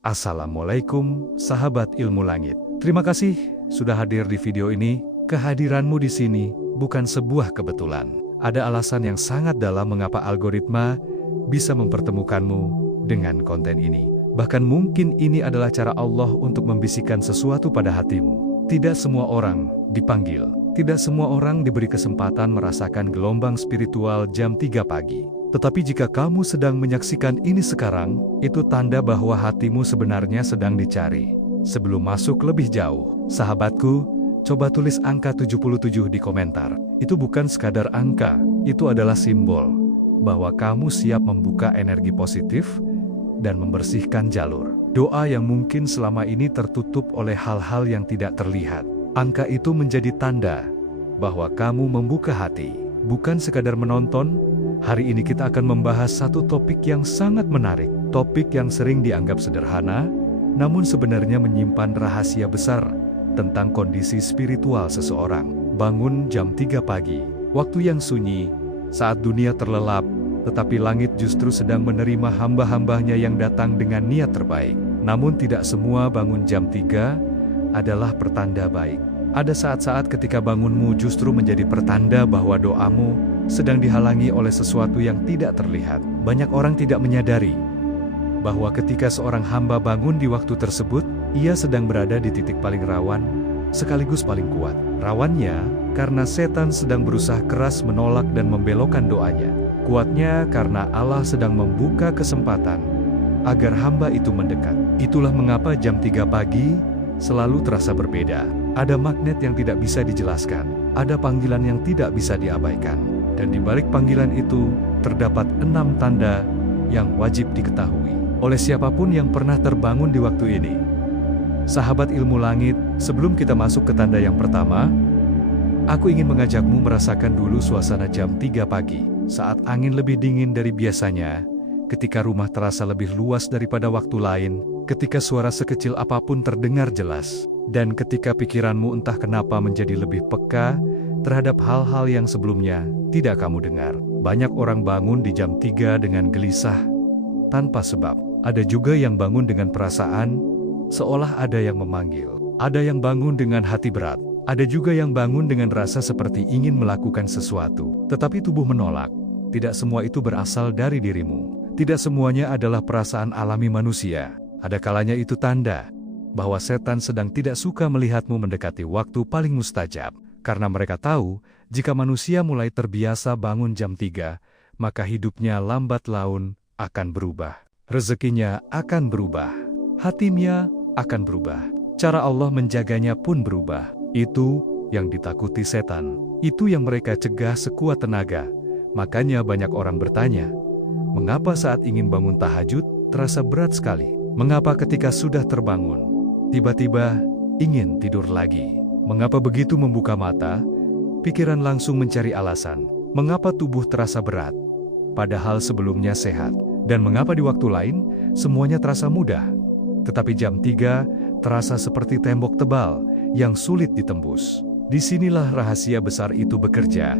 Assalamualaikum, sahabat ilmu langit. Terima kasih sudah hadir di video ini. Kehadiranmu di sini bukan sebuah kebetulan. Ada alasan yang sangat dalam mengapa algoritma bisa mempertemukanmu dengan konten ini. Bahkan mungkin ini adalah cara Allah untuk membisikkan sesuatu pada hatimu. Tidak semua orang dipanggil. Tidak semua orang diberi kesempatan merasakan gelombang spiritual jam 3 pagi. Tetapi jika kamu sedang menyaksikan ini sekarang, itu tanda bahwa hatimu sebenarnya sedang dicari. Sebelum masuk lebih jauh, sahabatku, coba tulis angka 77 di komentar. Itu bukan sekadar angka, itu adalah simbol bahwa kamu siap membuka energi positif dan membersihkan jalur. Doa yang mungkin selama ini tertutup oleh hal-hal yang tidak terlihat. Angka itu menjadi tanda bahwa kamu membuka hati, bukan sekadar menonton. Hari ini kita akan membahas satu topik yang sangat menarik. Topik yang sering dianggap sederhana, namun sebenarnya menyimpan rahasia besar tentang kondisi spiritual seseorang. Bangun jam 3 pagi, waktu yang sunyi, saat dunia terlelap, tetapi langit justru sedang menerima hamba-hambanya yang datang dengan niat terbaik. Namun tidak semua bangun jam 3 adalah pertanda baik. Ada saat-saat ketika bangunmu justru menjadi pertanda bahwa doamu sedang dihalangi oleh sesuatu yang tidak terlihat. Banyak orang tidak menyadari bahwa ketika seorang hamba bangun di waktu tersebut, ia sedang berada di titik paling rawan, sekaligus paling kuat. Rawannya karena setan sedang berusaha keras menolak dan membelokkan doanya. Kuatnya karena Allah sedang membuka kesempatan agar hamba itu mendekat. Itulah mengapa jam 3 pagi selalu terasa berbeda. Ada magnet yang tidak bisa dijelaskan, ada panggilan yang tidak bisa diabaikan. Dan di balik panggilan itu, terdapat 6 tanda yang wajib diketahui oleh siapapun yang pernah terbangun di waktu ini. Sahabat ilmu langit, sebelum kita masuk ke tanda yang pertama, aku ingin mengajakmu merasakan dulu suasana jam 3 pagi, saat angin lebih dingin dari biasanya, ketika rumah terasa lebih luas daripada waktu lain, ketika suara sekecil apapun terdengar jelas, dan ketika pikiranmu entah kenapa menjadi lebih peka terhadap hal-hal yang sebelumnya tidak kamu dengar. Banyak orang bangun di jam 3 dengan gelisah, tanpa sebab. Ada juga yang bangun dengan perasaan, seolah ada yang memanggil. Ada yang bangun dengan hati berat. Ada juga yang bangun dengan rasa seperti ingin melakukan sesuatu, tetapi tubuh menolak. Tidak semua itu berasal dari dirimu. Tidak semuanya adalah perasaan alami manusia. Ada kalanya itu tanda bahwa setan sedang tidak suka melihatmu mendekati waktu paling mustajab. Karena mereka tahu, jika manusia mulai terbiasa bangun jam 3, maka hidupnya lambat laun akan berubah. Rezekinya akan berubah. Hatinya akan berubah. Cara Allah menjaganya pun berubah. Itu yang ditakuti setan. Itu yang mereka cegah sekuat tenaga. Makanya banyak orang bertanya, mengapa saat ingin bangun tahajud terasa berat sekali? Mengapa ketika sudah terbangun, tiba-tiba ingin tidur lagi? Mengapa begitu membuka mata, pikiran langsung mencari alasan? Mengapa tubuh terasa berat, padahal sebelumnya sehat? Dan mengapa di waktu lain, semuanya terasa mudah? Tetapi jam 3 terasa seperti tembok tebal yang sulit ditembus. Disinilah rahasia besar itu bekerja.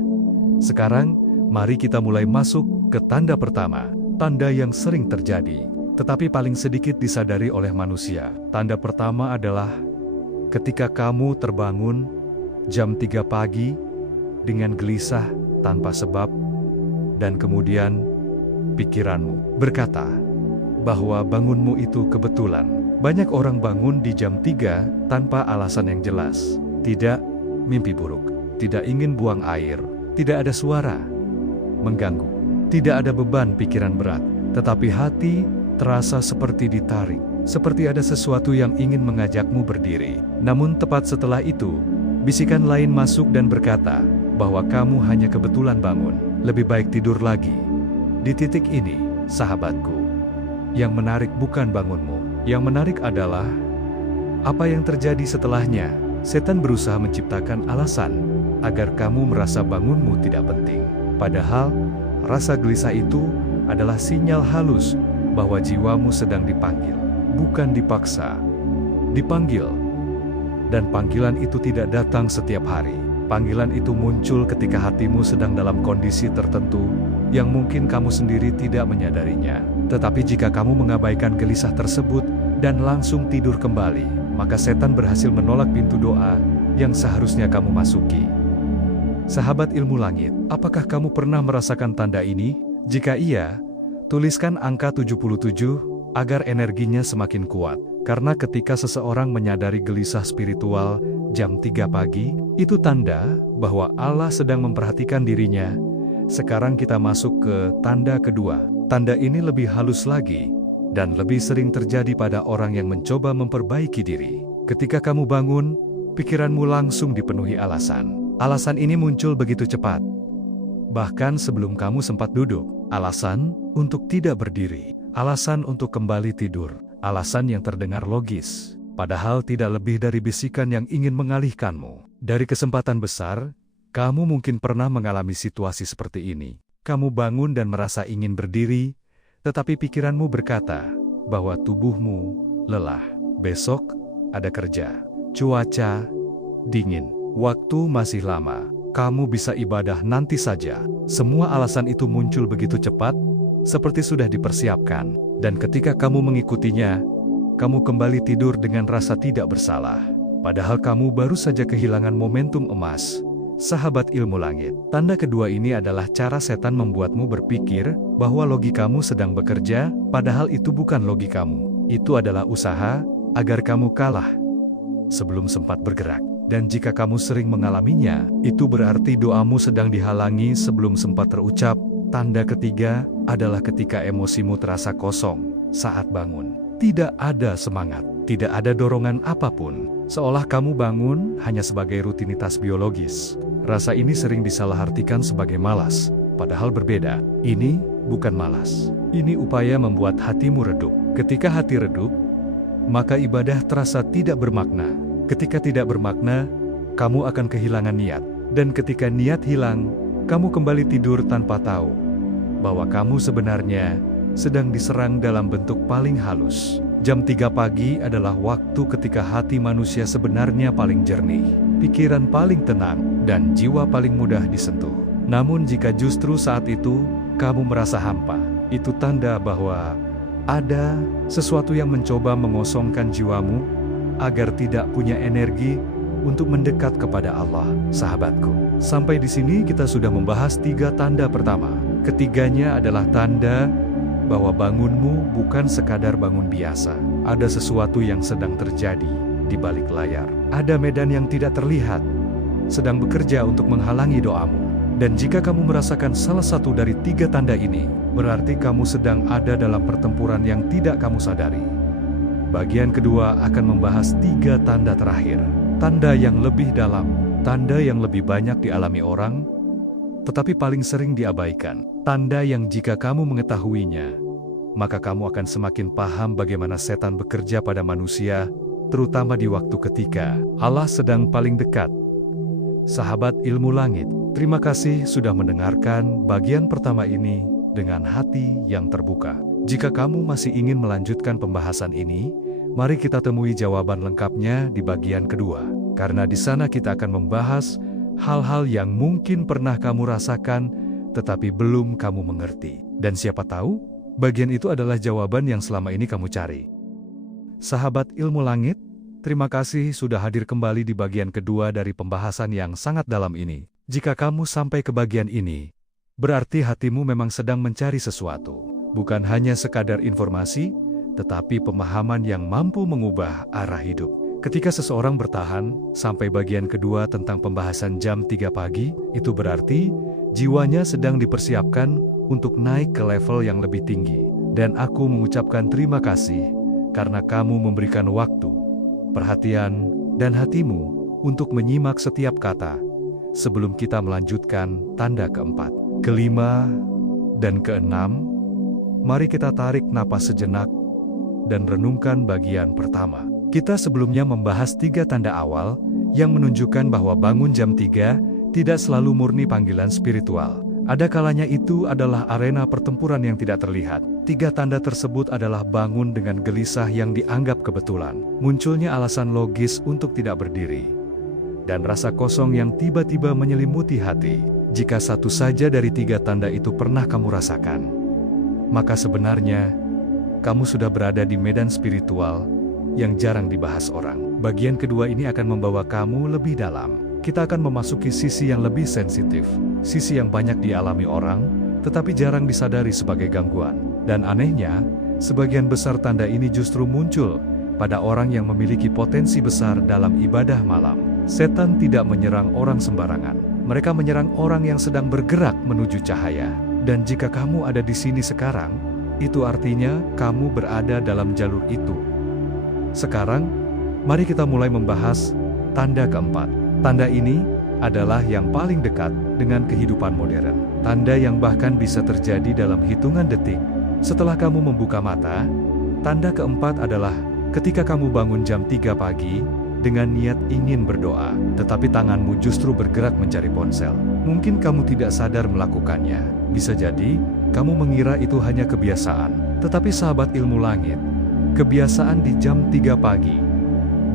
Sekarang, mari kita mulai masuk ke tanda pertama. Tanda yang sering terjadi, tetapi paling sedikit disadari oleh manusia. Tanda pertama adalah ketika kamu terbangun jam 3 pagi dengan gelisah tanpa sebab, dan kemudian pikiranmu berkata bahwa bangunmu itu kebetulan. Banyak orang bangun di jam 3 tanpa alasan yang jelas. Tidak mimpi buruk, tidak ingin buang air, tidak ada suara mengganggu, tidak ada beban pikiran berat, tetapi hati terasa seperti ditarik. Seperti ada sesuatu yang ingin mengajakmu berdiri. Namun tepat setelah itu, bisikan lain masuk dan berkata bahwa kamu hanya kebetulan bangun. Lebih baik tidur lagi. Di titik ini, sahabatku, yang menarik bukan bangunmu. Yang menarik adalah apa yang terjadi setelahnya. Setan berusaha menciptakan alasan agar kamu merasa bangunmu tidak penting. Padahal, rasa gelisah itu adalah sinyal halus bahwa jiwamu sedang dipanggil. Bukan dipaksa, dipanggil. Dan panggilan itu tidak datang setiap hari. Panggilan itu muncul ketika hatimu sedang dalam kondisi tertentu yang mungkin kamu sendiri tidak menyadarinya. Tetapi jika kamu mengabaikan gelisah tersebut dan langsung tidur kembali, maka setan berhasil menolak pintu doa yang seharusnya kamu masuki. Sahabat ilmu langit, apakah kamu pernah merasakan tanda ini? Jika iya, tuliskan angka 77 agar energinya semakin kuat. Karena ketika seseorang menyadari gelisah spiritual jam 3 pagi, itu tanda bahwa Allah sedang memperhatikan dirinya. Sekarang kita masuk ke tanda kedua. Tanda ini lebih halus lagi dan lebih sering terjadi pada orang yang mencoba memperbaiki diri. Ketika kamu bangun, pikiranmu langsung dipenuhi alasan. Alasan ini muncul begitu cepat. Bahkan sebelum kamu sempat duduk, alasan untuk tidak berdiri, alasan untuk kembali tidur, alasan yang terdengar logis, padahal tidak lebih dari bisikan yang ingin mengalihkanmu. Dari kesempatan besar, kamu mungkin pernah mengalami situasi seperti ini. Kamu bangun dan merasa ingin berdiri, tetapi pikiranmu berkata bahwa tubuhmu lelah. Besok ada kerja, cuaca dingin, waktu masih lama, kamu bisa ibadah nanti saja. Semua alasan itu muncul begitu cepat, seperti sudah dipersiapkan. Dan ketika kamu mengikutinya, kamu kembali tidur dengan rasa tidak bersalah. Padahal kamu baru saja kehilangan momentum emas. Sahabat ilmu langit, tanda kedua ini adalah cara setan membuatmu berpikir bahwa logikamu sedang bekerja, padahal itu bukan logikamu. Itu adalah usaha agar kamu kalah sebelum sempat bergerak. Dan jika kamu sering mengalaminya, itu berarti doamu sedang dihalangi sebelum sempat terucap. Tanda ketiga adalah ketika emosimu terasa kosong saat bangun. Tidak ada semangat, tidak ada dorongan apapun, seolah kamu bangun hanya sebagai rutinitas biologis. Rasa ini sering disalahartikan sebagai malas, padahal berbeda. Ini bukan malas. Ini upaya membuat hatimu redup. Ketika hati redup, maka ibadah terasa tidak bermakna. Ketika tidak bermakna, kamu akan kehilangan niat. Dan ketika niat hilang, kamu kembali tidur tanpa tahu bahwa kamu sebenarnya sedang diserang dalam bentuk paling halus. Jam 3 pagi adalah waktu ketika hati manusia sebenarnya paling jernih, pikiran paling tenang, dan jiwa paling mudah disentuh. Namun jika justru saat itu kamu merasa hampa, itu tanda bahwa ada sesuatu yang mencoba mengosongkan jiwamu agar tidak punya energi untuk mendekat kepada Allah. Sahabatku, sampai di sini kita sudah membahas 3 tanda pertama. Ketiganya adalah tanda bahwa bangunmu bukan sekadar bangun biasa. Ada sesuatu yang sedang terjadi di balik layar. Ada medan yang tidak terlihat sedang bekerja untuk menghalangi doamu. Dan jika kamu merasakan salah satu dari 3 tanda ini, berarti kamu sedang ada dalam pertempuran yang tidak kamu sadari. Bagian kedua akan membahas 3 tanda terakhir. Tanda yang lebih dalam, tanda yang lebih banyak dialami orang, tetapi paling sering diabaikan. Tanda yang jika kamu mengetahuinya, maka kamu akan semakin paham bagaimana setan bekerja pada manusia, terutama di waktu ketika Allah sedang paling dekat. Sahabat ilmu langit, terima kasih sudah mendengarkan bagian pertama ini dengan hati yang terbuka. Jika kamu masih ingin melanjutkan pembahasan ini, mari kita temui jawaban lengkapnya di bagian kedua. Karena di sana kita akan membahas hal-hal yang mungkin pernah kamu rasakan, tetapi belum kamu mengerti. Dan siapa tahu, bagian itu adalah jawaban yang selama ini kamu cari. Sahabat ilmu langit, terima kasih sudah hadir kembali di bagian kedua dari pembahasan yang sangat dalam ini. Jika kamu sampai ke bagian ini, berarti hatimu memang sedang mencari sesuatu. Bukan hanya sekadar informasi, tetapi pemahaman yang mampu mengubah arah hidup. Ketika seseorang bertahan sampai bagian kedua tentang pembahasan jam 3 pagi, itu berarti jiwanya sedang dipersiapkan untuk naik ke level yang lebih tinggi. Dan aku mengucapkan terima kasih karena kamu memberikan waktu, perhatian, dan hatimu untuk menyimak setiap kata sebelum kita melanjutkan tanda keempat, kelima, dan keenam. Mari kita tarik napas sejenak dan renungkan bagian pertama. Kita sebelumnya membahas 3 tanda awal yang menunjukkan bahwa bangun jam 3 tidak selalu murni panggilan spiritual. Ada kalanya itu adalah arena pertempuran yang tidak terlihat. 3 tanda tersebut adalah bangun dengan gelisah yang dianggap kebetulan, munculnya alasan logis untuk tidak berdiri, dan rasa kosong yang tiba-tiba menyelimuti hati. Jika satu saja dari 3 tanda itu pernah kamu rasakan, maka sebenarnya kamu sudah berada di medan spiritual yang jarang dibahas orang. Bagian kedua ini akan membawa kamu lebih dalam. Kita akan memasuki sisi yang lebih sensitif, sisi yang banyak dialami orang, tetapi jarang disadari sebagai gangguan. Dan anehnya, sebagian besar tanda ini justru muncul pada orang yang memiliki potensi besar dalam ibadah malam. Setan tidak menyerang orang sembarangan. Mereka menyerang orang yang sedang bergerak menuju cahaya. Dan jika kamu ada di sini sekarang, itu artinya kamu berada dalam jalur itu. Sekarang, mari kita mulai membahas tanda keempat. Tanda ini adalah yang paling dekat dengan kehidupan modern. Tanda yang bahkan bisa terjadi dalam hitungan detik. Setelah kamu membuka mata, tanda keempat adalah ketika kamu bangun jam 3 pagi dengan niat ingin berdoa, tetapi tanganmu justru bergerak mencari ponsel. Mungkin kamu tidak sadar melakukannya. Bisa jadi, kamu mengira itu hanya kebiasaan. Tetapi sahabat ilmu langit, kebiasaan di jam 3 pagi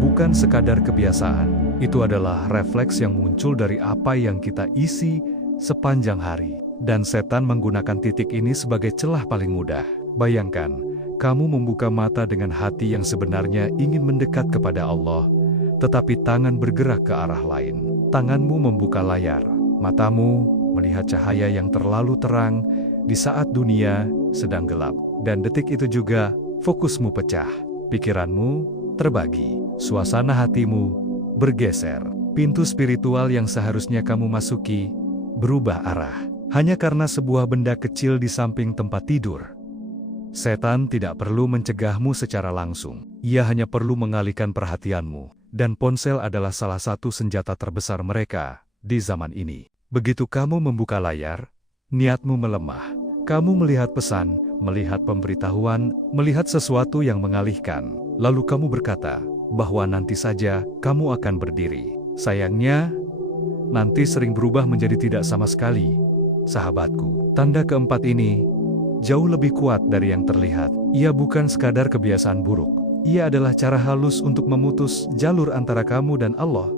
bukan sekadar kebiasaan. Itu adalah refleks yang muncul dari apa yang kita isi sepanjang hari. Dan setan menggunakan titik ini sebagai celah paling mudah. Bayangkan, kamu membuka mata dengan hati yang sebenarnya ingin mendekat kepada Allah, tetapi tangan bergerak ke arah lain. Tanganmu membuka layar, matamu melihat cahaya yang terlalu terang di saat dunia sedang gelap. Dan detik itu juga, fokusmu pecah, pikiranmu terbagi, suasana hatimu bergeser. Pintu spiritual yang seharusnya kamu masuki berubah arah, hanya karena sebuah benda kecil di samping tempat tidur. Setan tidak perlu mencegahmu secara langsung. Ia hanya perlu mengalihkan perhatianmu. Dan ponsel adalah salah satu senjata terbesar mereka di zaman ini. Begitu kamu membuka layar, niatmu melemah. Kamu melihat pesan, melihat pemberitahuan, melihat sesuatu yang mengalihkan. Lalu kamu berkata bahwa nanti saja kamu akan berdiri. Sayangnya, nanti sering berubah menjadi tidak sama sekali. Sahabatku, tanda keempat ini jauh lebih kuat dari yang terlihat. Ia bukan sekadar kebiasaan buruk. Ia adalah cara halus untuk memutus jalur antara kamu dan Allah.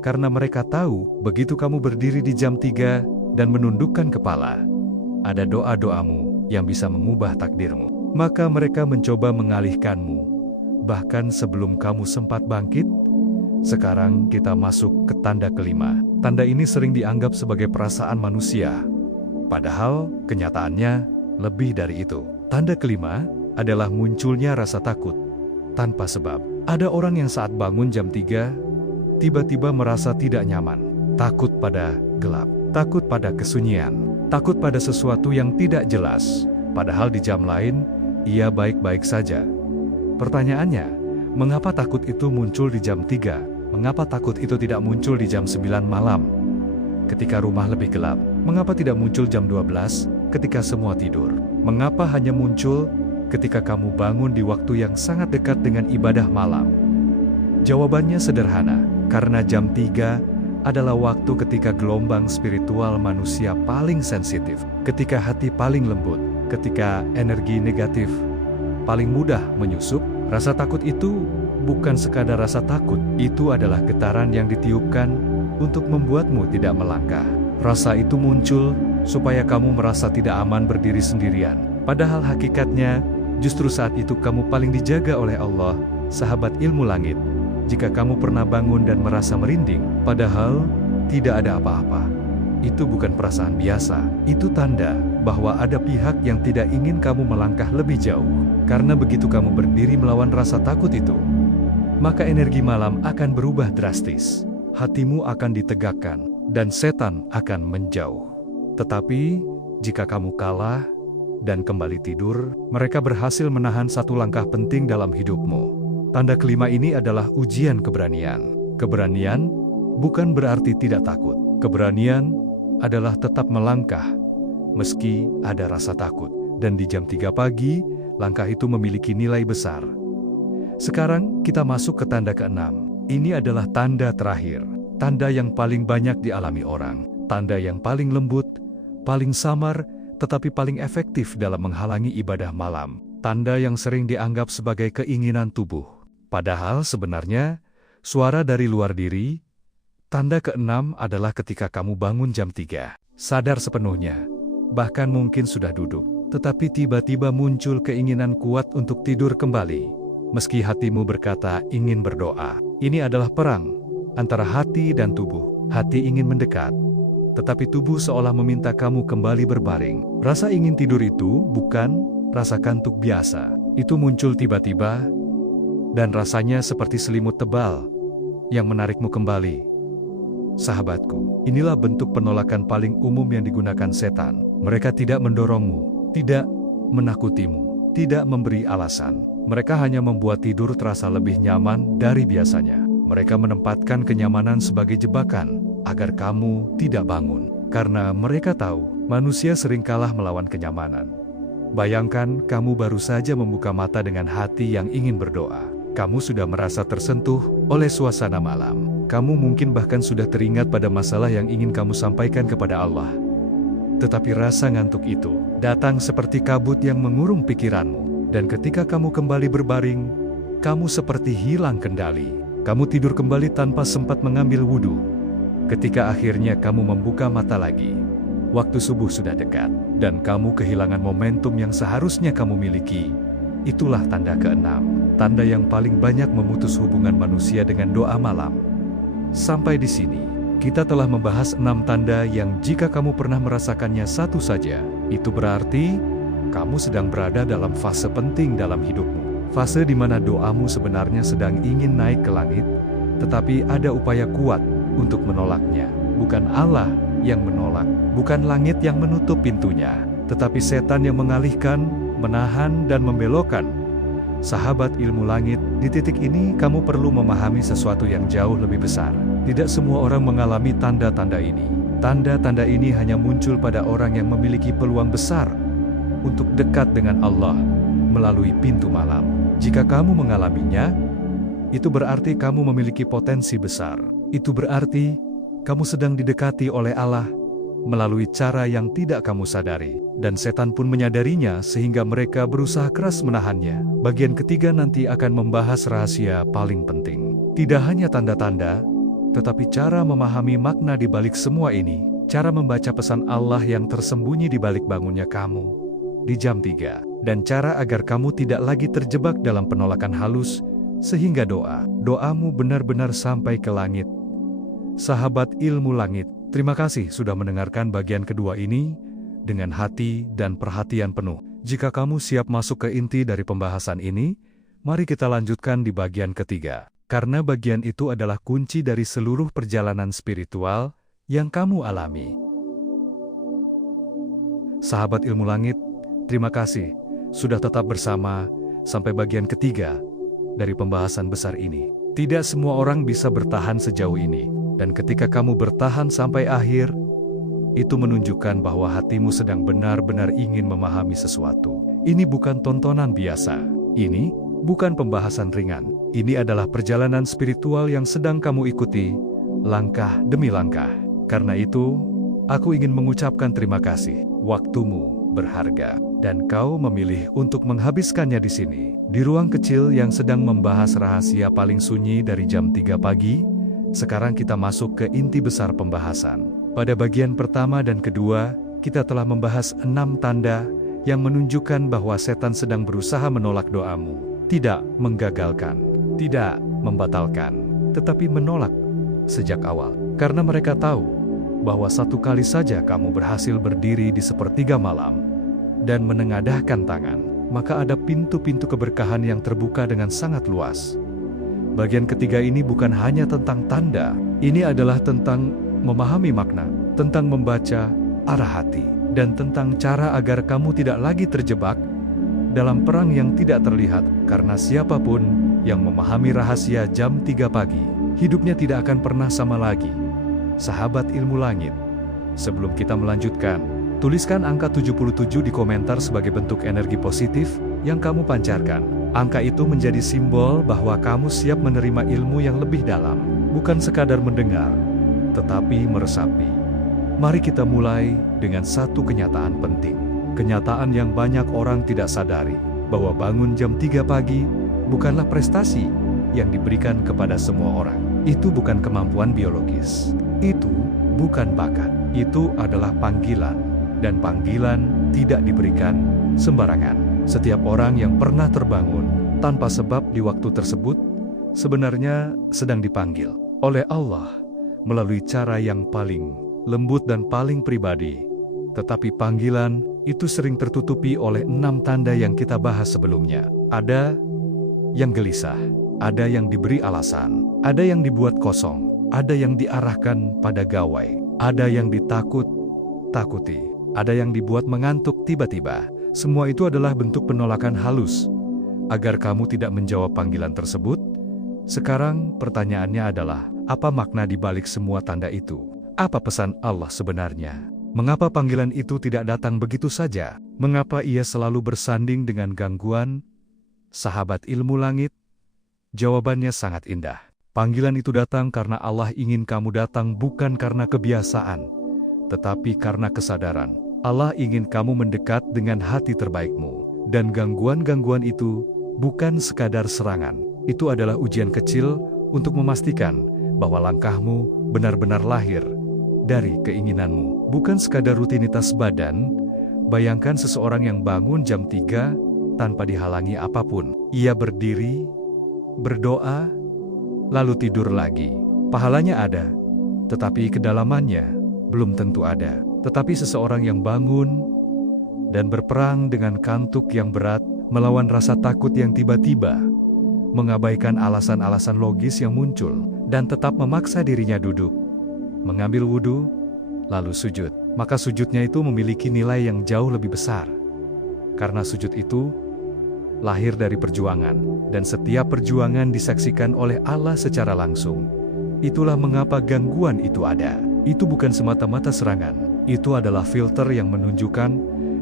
Karena mereka tahu, begitu kamu berdiri di jam 3 dan menundukkan kepala, ada doa-doamu yang bisa mengubah takdirmu. Maka mereka mencoba mengalihkanmu. Bahkan sebelum kamu sempat bangkit. Sekarang kita masuk ke tanda kelima. Tanda ini sering dianggap sebagai perasaan manusia. Padahal kenyataannya lebih dari itu. Tanda kelima adalah munculnya rasa takut tanpa sebab. Ada orang yang saat bangun jam 3, tiba-tiba merasa tidak nyaman. Takut pada gelap, takut pada kesunyian, takut pada sesuatu yang tidak jelas. Padahal di jam lain, ia baik-baik saja. Pertanyaannya, mengapa takut itu muncul di jam 3? Mengapa takut itu tidak muncul di jam 9 malam? Ketika rumah lebih gelap, mengapa tidak muncul jam 12 ketika semua tidur? Mengapa hanya muncul ketika kamu bangun di waktu yang sangat dekat dengan ibadah malam? Jawabannya sederhana, karena jam 3 adalah waktu ketika gelombang spiritual manusia paling sensitif, ketika hati paling lembut, ketika energi negatif paling mudah menyusup. Rasa takut itu bukan sekadar rasa takut, itu adalah getaran yang ditiupkan untuk membuatmu tidak melangkah. Rasa itu muncul supaya kamu merasa tidak aman berdiri sendirian. Padahal hakikatnya, justru saat itu kamu paling dijaga oleh Allah, sahabat ilmu langit. Jika kamu pernah bangun dan merasa merinding, padahal tidak ada apa-apa, itu bukan perasaan biasa. Itu tanda bahwa ada pihak yang tidak ingin kamu melangkah lebih jauh. Karena begitu kamu berdiri melawan rasa takut itu, maka energi malam akan berubah drastis. Hatimu akan ditegakkan, dan setan akan menjauh. Tetapi, jika kamu kalah dan kembali tidur, mereka berhasil menahan satu langkah penting dalam hidupmu. Tanda kelima ini adalah ujian keberanian. Keberanian bukan berarti tidak takut. Keberanian adalah tetap melangkah, meski ada rasa takut. Dan di jam 3 pagi, langkah itu memiliki nilai besar. Sekarang kita masuk ke tanda ke-6. Ini adalah tanda terakhir. Tanda yang paling banyak dialami orang. Tanda yang paling lembut, paling samar, tetapi paling efektif dalam menghalangi ibadah malam. Tanda yang sering dianggap sebagai keinginan tubuh. Padahal sebenarnya, suara dari luar diri. Tanda ke-6 adalah ketika kamu bangun jam 3. Sadar sepenuhnya. Bahkan mungkin sudah duduk. tetapi tiba-tiba muncul keinginan kuat untuk tidur kembali. Meski hatimu berkata ingin berdoa, ini adalah perang antara hati dan tubuh. Hati ingin mendekat, tetapi tubuh seolah meminta kamu kembali berbaring. Rasa ingin tidur itu bukan rasa kantuk biasa. Itu muncul tiba-tiba, dan rasanya seperti selimut tebal yang menarikmu kembali. Sahabatku, inilah bentuk penolakan paling umum yang digunakan setan. Mereka tidak mendorongmu, tidak menakutimu, tidak memberi alasan. Mereka hanya membuat tidur terasa lebih nyaman dari biasanya. Mereka menempatkan kenyamanan sebagai jebakan agar kamu tidak bangun. Karena mereka tahu, manusia sering kalah melawan kenyamanan. Bayangkan kamu baru saja membuka mata dengan hati yang ingin berdoa. Kamu sudah merasa tersentuh oleh suasana malam. Kamu mungkin bahkan sudah teringat pada masalah yang ingin kamu sampaikan kepada Allah. Tetapi rasa ngantuk itu datang seperti kabut yang mengurung pikiranmu. Dan ketika kamu kembali berbaring, kamu seperti hilang kendali. Kamu tidur kembali tanpa sempat mengambil wudhu. Ketika akhirnya kamu membuka mata lagi, waktu subuh sudah dekat, dan kamu kehilangan momentum yang seharusnya kamu miliki. Itulah tanda keenam, tanda yang paling banyak memutus hubungan manusia dengan doa malam. Sampai di sini, kita telah membahas 6 tanda yang jika kamu pernah merasakannya satu saja, itu berarti kamu sedang berada dalam fase penting dalam hidupmu. Fase di mana doamu sebenarnya sedang ingin naik ke langit, tetapi ada upaya kuat untuk menolaknya. Bukan Allah yang menolak, bukan langit yang menutup pintunya, tetapi setan yang mengalihkan, menahan, dan membelokkan. Sahabat ilmu langit, di titik ini kamu perlu memahami sesuatu yang jauh lebih besar. Tidak semua orang mengalami tanda-tanda ini. Tanda-tanda ini hanya muncul pada orang yang memiliki peluang besar untuk dekat dengan Allah melalui pintu malam. Jika kamu mengalaminya, itu berarti kamu memiliki potensi besar. Itu berarti kamu sedang didekati oleh Allah melalui cara yang tidak kamu sadari. Dan setan pun menyadarinya sehingga mereka berusaha keras menahannya. Bagian ketiga nanti akan membahas rahasia paling penting. Tidak hanya tanda-tanda, tetapi cara memahami makna di balik semua ini. Cara membaca pesan Allah yang tersembunyi di balik bangunnya kamu di jam 3. Dan cara agar kamu tidak lagi terjebak dalam penolakan halus, sehingga doamu benar-benar sampai ke langit. Sahabat ilmu langit, terima kasih sudah mendengarkan bagian kedua ini dengan hati dan perhatian penuh. Jika kamu siap masuk ke inti dari pembahasan ini, mari kita lanjutkan di bagian ketiga. Karena bagian itu adalah kunci dari seluruh perjalanan spiritual yang kamu alami. Sahabat ilmu langit, terima kasih sudah tetap bersama sampai bagian ketiga dari pembahasan besar ini. Tidak semua orang bisa bertahan sejauh ini. Dan ketika kamu bertahan sampai akhir, itu menunjukkan bahwa hatimu sedang benar-benar ingin memahami sesuatu. Ini bukan tontonan biasa. Ini bukan pembahasan ringan. Ini adalah perjalanan spiritual yang sedang kamu ikuti, langkah demi langkah. Karena itu, aku ingin mengucapkan terima kasih. Waktumu berharga, dan kau memilih untuk menghabiskannya di sini. Di ruang kecil yang sedang membahas rahasia paling sunyi dari jam 3 pagi, sekarang kita masuk ke inti besar pembahasan. Pada bagian pertama dan kedua, kita telah membahas 6 tanda yang menunjukkan bahwa setan sedang berusaha menolak doamu. Tidak menggagalkan, tidak membatalkan, tetapi menolak sejak awal. Karena mereka tahu bahwa satu kali saja kamu berhasil berdiri di sepertiga malam dan menengadahkan tangan, maka ada pintu-pintu keberkahan yang terbuka dengan sangat luas. Bagian ketiga ini bukan hanya tentang tanda, ini adalah tentang memahami makna, tentang membaca arah hati, dan tentang cara agar kamu tidak lagi terjebak dalam perang yang tidak terlihat. Karena siapapun yang memahami rahasia jam 3 pagi, hidupnya tidak akan pernah sama lagi. Sahabat ilmu langit, sebelum kita melanjutkan, tuliskan angka 77 di komentar sebagai bentuk energi positif yang kamu pancarkan. Angka itu menjadi simbol bahwa kamu siap menerima ilmu yang lebih dalam, bukan sekadar mendengar, tetapi meresapi. Mari kita mulai dengan satu kenyataan penting. Kenyataan yang banyak orang tidak sadari, bahwa bangun jam 3 pagi bukanlah prestasi yang diberikan kepada semua orang. Itu bukan kemampuan biologis. Itu bukan bakat. Itu adalah panggilan. Dan panggilan tidak diberikan sembarangan. Setiap orang yang pernah terbangun tanpa sebab di waktu tersebut sebenarnya sedang dipanggil oleh Allah melalui cara yang paling lembut dan paling pribadi. Tetapi panggilan itu sering tertutupi oleh 6 tanda yang kita bahas sebelumnya. Ada yang gelisah, ada yang diberi alasan, ada yang dibuat kosong, ada yang diarahkan pada gawai, ada yang ditakut-takuti, ada yang dibuat mengantuk tiba-tiba. Semua itu adalah bentuk penolakan halus agar kamu tidak menjawab panggilan tersebut. Sekarang pertanyaannya adalah, apa makna di balik semua tanda itu? Apa pesan Allah sebenarnya? Mengapa panggilan itu tidak datang begitu saja? Mengapa ia selalu bersanding dengan gangguan? Sahabat ilmu langit, jawabannya sangat indah. Panggilan itu datang karena Allah ingin kamu datang bukan karena kebiasaan, tetapi karena kesadaran. Allah ingin kamu mendekat dengan hati terbaikmu. Dan gangguan-gangguan itu bukan sekadar serangan. Itu adalah ujian kecil untuk memastikan bahwa langkahmu benar-benar lahir dari keinginanmu. Bukan sekadar rutinitas badan. Bayangkan seseorang yang bangun jam 3 tanpa dihalangi apapun. Ia berdiri, berdoa, lalu tidur lagi. Pahalanya ada, tetapi kedalamannya belum tentu ada. Tetapi seseorang yang bangun dan berperang dengan kantuk yang berat, melawan rasa takut yang tiba-tiba, mengabaikan alasan-alasan logis yang muncul, dan tetap memaksa dirinya duduk, mengambil wudhu, lalu sujud. Maka sujudnya itu memiliki nilai yang jauh lebih besar. Karena sujud itu lahir dari perjuangan, dan setiap perjuangan disaksikan oleh Allah secara langsung. Itulah mengapa gangguan itu ada. Itu bukan semata-mata serangan. Itu adalah filter yang menunjukkan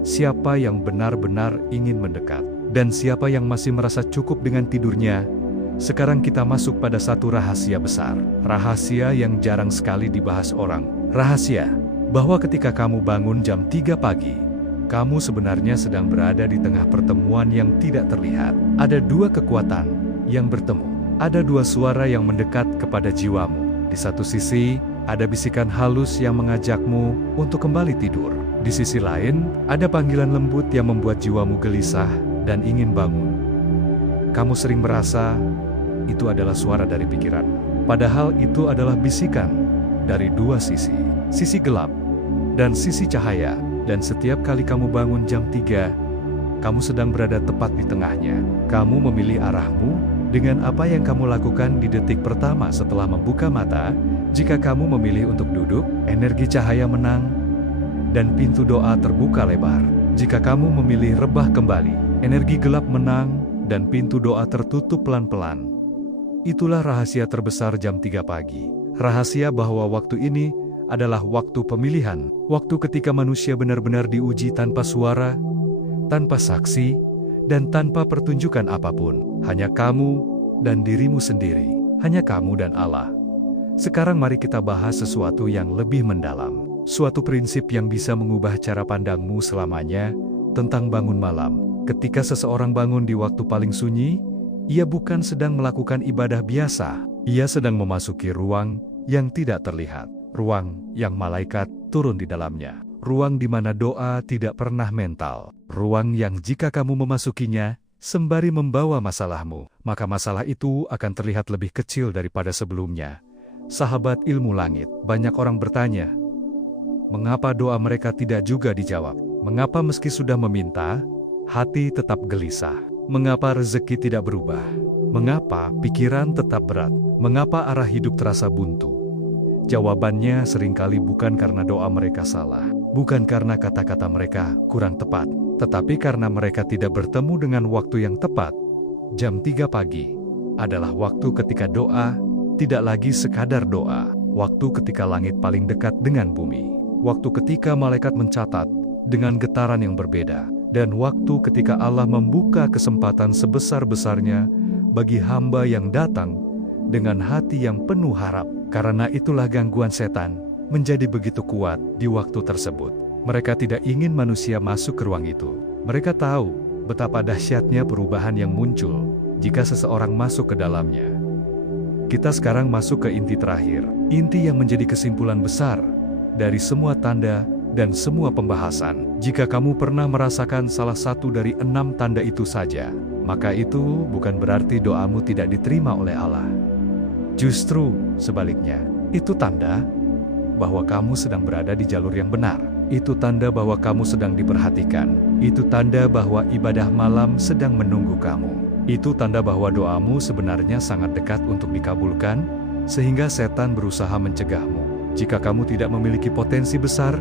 siapa yang benar-benar ingin mendekat, dan siapa yang masih merasa cukup dengan tidurnya. Sekarang kita masuk pada satu rahasia besar. Rahasia yang jarang sekali dibahas orang. Rahasia bahwa ketika kamu bangun jam 3 pagi, kamu sebenarnya sedang berada di tengah pertemuan yang tidak terlihat. Ada 2 kekuatan yang bertemu. Ada 2 suara yang mendekat kepada jiwamu. Di satu sisi, ada bisikan halus yang mengajakmu untuk kembali tidur. Di sisi lain, ada panggilan lembut yang membuat jiwamu gelisah dan ingin bangun. Kamu sering merasa itu adalah suara dari pikiran. Padahal itu adalah bisikan dari 2 sisi. Sisi gelap dan sisi cahaya. Dan setiap kali kamu bangun jam 3, kamu sedang berada tepat di tengahnya. Kamu memilih arahmu dengan apa yang kamu lakukan di detik pertama setelah membuka mata. Jika kamu memilih untuk duduk, energi cahaya menang dan pintu doa terbuka lebar. Jika kamu memilih rebah kembali, energi gelap menang dan pintu doa tertutup pelan-pelan. Itulah rahasia terbesar jam 3 pagi. Rahasia bahwa waktu ini adalah waktu pemilihan. Waktu ketika manusia benar-benar diuji tanpa suara, tanpa saksi, dan tanpa pertunjukan apapun. Hanya kamu dan dirimu sendiri. Hanya kamu dan Allah. Sekarang mari kita bahas sesuatu yang lebih mendalam. Suatu prinsip yang bisa mengubah cara pandangmu selamanya tentang bangun malam. Ketika seseorang bangun di waktu paling sunyi, ia bukan sedang melakukan ibadah biasa. Ia sedang memasuki ruang yang tidak terlihat. Ruang yang malaikat turun di dalamnya. Ruang di mana doa tidak pernah mental. Ruang yang jika kamu memasukinya, sembari membawa masalahmu, maka masalah itu akan terlihat lebih kecil daripada sebelumnya. Sahabat ilmu langit, banyak orang bertanya, mengapa doa mereka tidak juga dijawab? Mengapa meski sudah meminta, hati tetap gelisah? Mengapa rezeki tidak berubah? Mengapa pikiran tetap berat? Mengapa arah hidup terasa buntu? Jawabannya seringkali bukan karena doa mereka salah, bukan karena kata-kata mereka kurang tepat, tetapi karena mereka tidak bertemu dengan waktu yang tepat. Jam 3 pagi adalah waktu ketika doa tidak lagi sekadar doa, waktu ketika langit paling dekat dengan bumi, waktu ketika malaikat mencatat dengan getaran yang berbeda, dan waktu ketika Allah membuka kesempatan sebesar-besarnya bagi hamba yang datang dengan hati yang penuh harap. Karena itulah gangguan setan menjadi begitu kuat di waktu tersebut. Mereka tidak ingin manusia masuk ke ruang itu. Mereka tahu betapa dahsyatnya perubahan yang muncul jika seseorang masuk ke dalamnya. Kita sekarang masuk ke inti terakhir, inti yang menjadi kesimpulan besar dari semua tanda dan semua pembahasan. Jika kamu pernah merasakan salah satu dari 6 tanda itu saja, maka itu bukan berarti doamu tidak diterima oleh Allah. Justru sebaliknya, itu tanda bahwa kamu sedang berada di jalur yang benar. Itu tanda bahwa kamu sedang diperhatikan. Itu tanda bahwa ibadah malam sedang menunggu kamu. Itu tanda bahwa doamu sebenarnya sangat dekat untuk dikabulkan, sehingga setan berusaha mencegahmu. Jika kamu tidak memiliki potensi besar,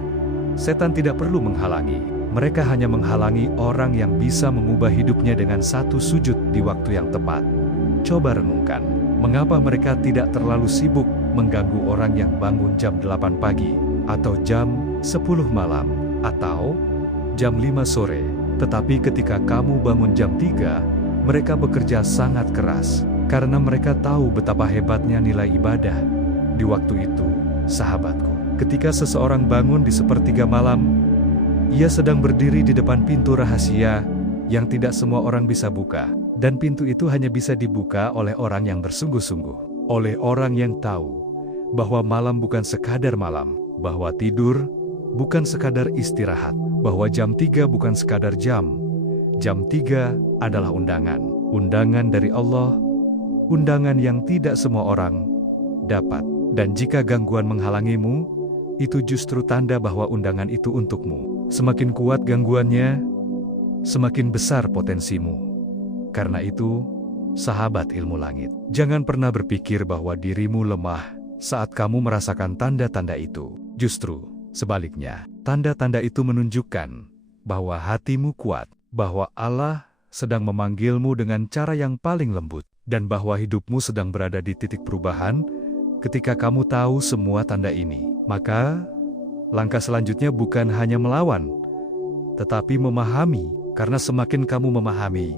setan tidak perlu menghalangi. Mereka hanya menghalangi orang yang bisa mengubah hidupnya dengan satu sujud di waktu yang tepat. Coba renungkan, mengapa mereka tidak terlalu sibuk mengganggu orang yang bangun jam 8 pagi, atau jam 10 malam, atau jam 5 sore. Tetapi ketika kamu bangun jam 3, mereka bekerja sangat keras, karena mereka tahu betapa hebatnya nilai ibadah. Di waktu itu, sahabatku, ketika seseorang bangun di sepertiga malam, ia sedang berdiri di depan pintu rahasia yang tidak semua orang bisa buka. Dan pintu itu hanya bisa dibuka oleh orang yang bersungguh-sungguh. Oleh orang yang tahu bahwa malam bukan sekadar malam, bahwa tidur bukan sekadar istirahat, bahwa jam 3 bukan sekadar jam. Jam 3 adalah undangan. Undangan dari Allah, undangan yang tidak semua orang dapat. Dan jika gangguan menghalangimu, itu justru tanda bahwa undangan itu untukmu. Semakin kuat gangguannya, semakin besar potensimu. Karena itu, sahabat ilmu langit, jangan pernah berpikir bahwa dirimu lemah saat kamu merasakan tanda-tanda itu. Justru sebaliknya, tanda-tanda itu menunjukkan bahwa hatimu kuat, bahwa Allah sedang memanggilmu dengan cara yang paling lembut, dan bahwa hidupmu sedang berada di titik perubahan. Ketika kamu tahu semua tanda ini, maka langkah selanjutnya bukan hanya melawan, tetapi memahami, karena semakin kamu memahami,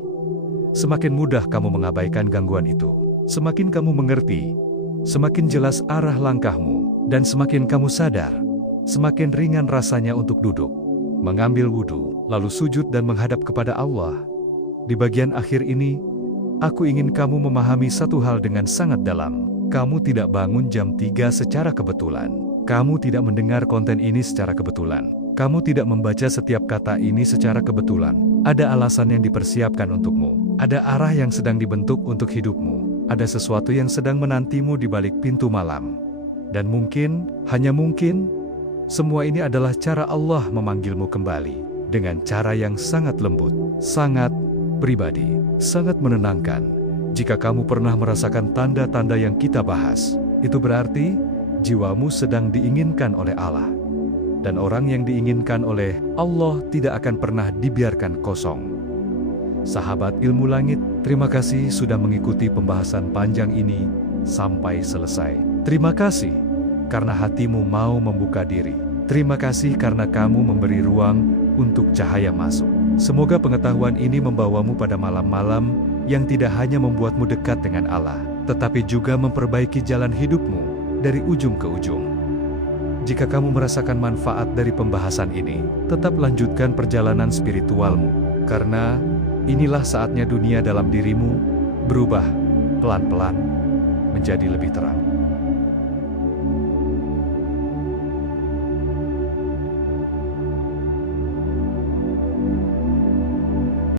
semakin mudah kamu mengabaikan gangguan itu. Semakin kamu mengerti, semakin jelas arah langkahmu, dan semakin kamu sadar, semakin ringan rasanya untuk duduk, mengambil wudhu, lalu sujud dan menghadap kepada Allah. Di bagian akhir ini, aku ingin kamu memahami satu hal dengan sangat dalam. Kamu tidak bangun jam 3 secara kebetulan. Kamu tidak mendengar konten ini secara kebetulan. Kamu tidak membaca setiap kata ini secara kebetulan. Ada alasan yang dipersiapkan untukmu. Ada arah yang sedang dibentuk untuk hidupmu. Ada sesuatu yang sedang menantimu di balik pintu malam. Dan mungkin, hanya mungkin, semua ini adalah cara Allah memanggilmu kembali. Dengan cara yang sangat lembut, sangat pribadi, sangat menenangkan. Jika kamu pernah merasakan tanda-tanda yang kita bahas, itu berarti jiwamu sedang diinginkan oleh Allah. Dan orang yang diinginkan oleh Allah tidak akan pernah dibiarkan kosong. Sahabat ilmu langit, terima kasih sudah mengikuti pembahasan panjang ini sampai selesai. Terima kasih karena hatimu mau membuka diri. Terima kasih karena kamu memberi ruang untuk cahaya masuk. Semoga pengetahuan ini membawamu pada malam-malam yang tidak hanya membuatmu dekat dengan Allah, tetapi juga memperbaiki jalan hidupmu dari ujung ke ujung. Jika kamu merasakan manfaat dari pembahasan ini, tetap lanjutkan perjalanan spiritualmu, karena inilah saatnya dunia dalam dirimu berubah pelan-pelan menjadi lebih terang.